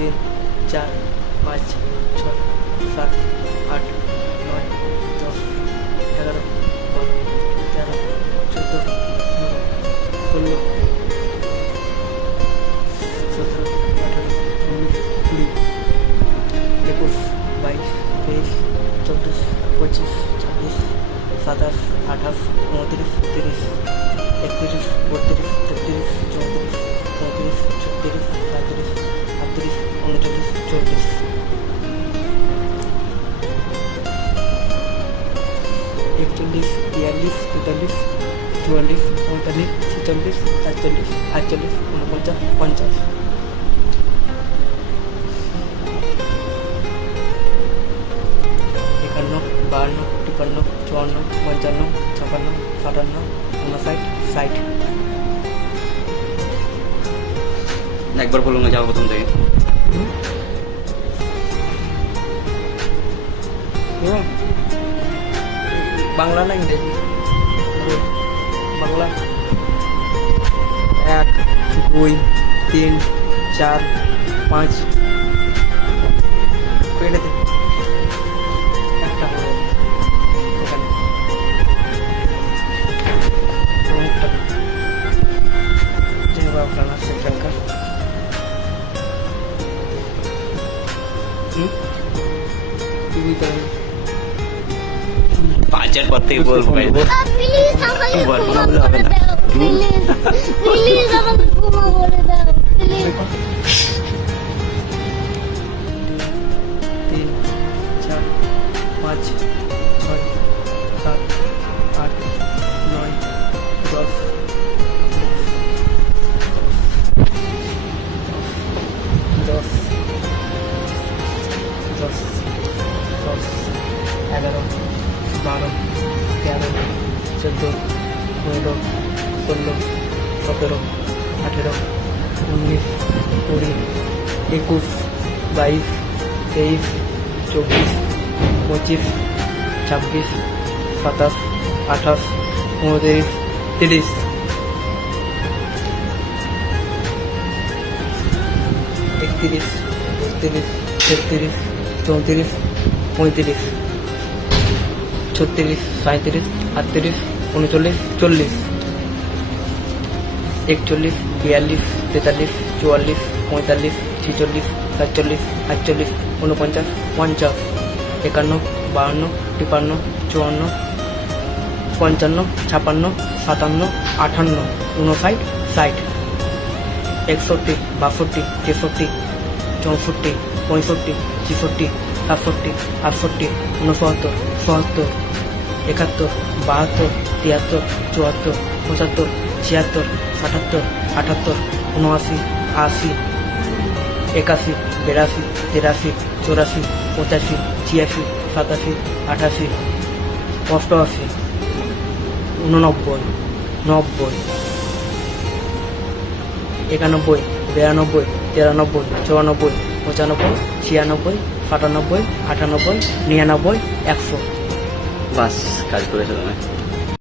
3, 4, 5, 6, 7, 8, 9, 10, 11, 12, 13, 14, 15, 16, 17, 18, 19, 20, 21, 22, 23, 24, 25, 26, 27, 28, 29, 30, 31, 32, 33, 34, 35, 36, 37, 38, 39, 40, 41, 42, 43, 44, 45, 46, 47, 48, 49, 50. একান্ন, 52, 53, 54, 55, 56, 57, 59, 60। একবার বলুন না, যাও প্রথম থেকে। বাংলা না ইংরেজি? বাংলা। 1, 2, 3, 4, 5 কেটে দে। একটা হলো এখানে অমুকটা যেভাবে আপনার সেখানকার কি বুঝতে হবে? 5-এর পর থেকে বলবো প্লিজ আমাকে ক্ষমা করে দাও, প্লিজ প্লিজ আমাকে ক্ষমা করে দাও, প্লিজ। 3, 4, 5, 6, 7, 8, 9, 10, 11, 12, 13, 14, 15, 16, 17, 18, 19, 20, 21, 22, 23, 24, 25, 26, 27, 28, 29, 30, 31, 32, 33, 34, 35, 36, 37, 38, 39, 40, 41, 42, 43, 44, 45, 46, 47, 48, 49, 50, 51, 52, 53, 54, 55, 56, 57, 58, 59, 60, 61, 62, 63, 64, 65, 66, 67, 68, 69, 70, 71, 72, 73, 74, 75, 76, 77, 78, 79, 80, 81, 82, 83, 84, 85, 86, 87, 88, 88, 89, 90, 91, 92, 93, 94, 95, 96, 97, 98, 99, 100। বাস, কাজ করেছো তুমি।